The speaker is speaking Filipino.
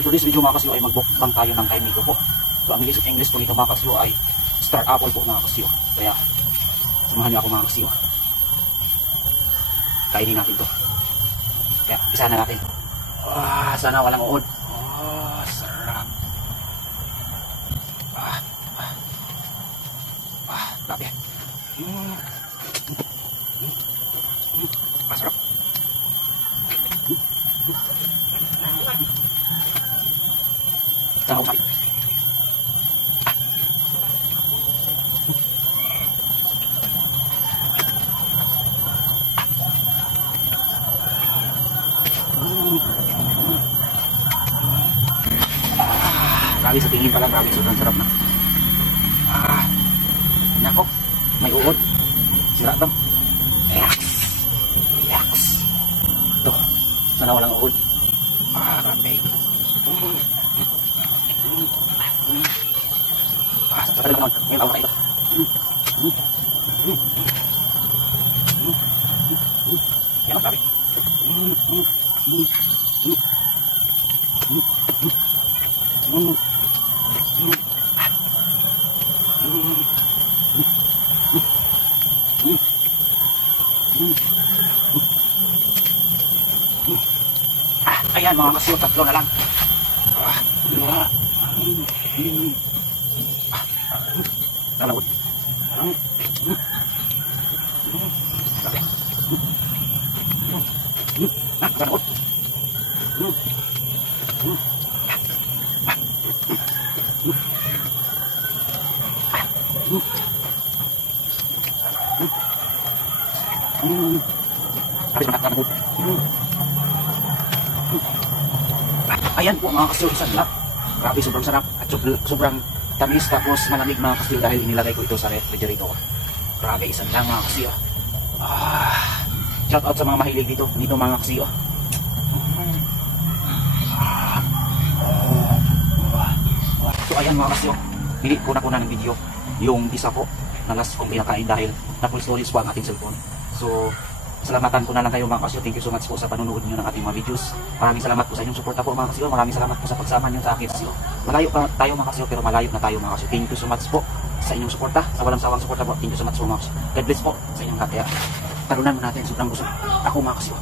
for today's video mga kasyo ay magbukbang tayo ng kain nito po. So ang English po nito mga kasyo ay star apple po mga kasyo. Kaya samahan niyo ako mga kasyo. Kainin natin to. Kaya isa na natin. Sana walang uod. Sarap. Grabe. Masarap. Sana ako sakit. Grabe sa tingin pala, grabe sobrang sarap na. Nako, may uod. Sira to. Relax. Ito, sana walang uod. Grabe. Sa tagal naman, ngayon ako na ito. Yan ang grabe. Ayan mga kasyo, tatlo na lang. Nalawot. Nalawot. Ayan po mga kasyo, isang lap. Grabe, sobrang sarap at sobrang tamis, tapos malamig mga kasyo dahil inilagay ko ito sa refrigerator. Grabe, isang lang mga kasyo. Shout out sa mga mahilig dito mga kasyo. So ayan mga kasyo, binit ko na ng video yung isa po na last kong pinakain dahil na-full storage po ang ating cellphone. So salamatan ko na lang kayo mga kasyo. Thank you so much po sa panunood niyo ng ating mga videos. Maraming salamat po sa inyong suporta po mga kasyo. Maraming salamat po sa pagsama niyo sa akin kasyo. Malayo pa tayo mga kasyo, pero malayo na tayo mga kasyo. Thank you so much po sa inyong suporta, sa walang sawang suporta po. Thank you so much po mga kasyo. God bless po sa inyong lahat. Kaya talunan mo natin, sobrang gusto ako mga kasyo.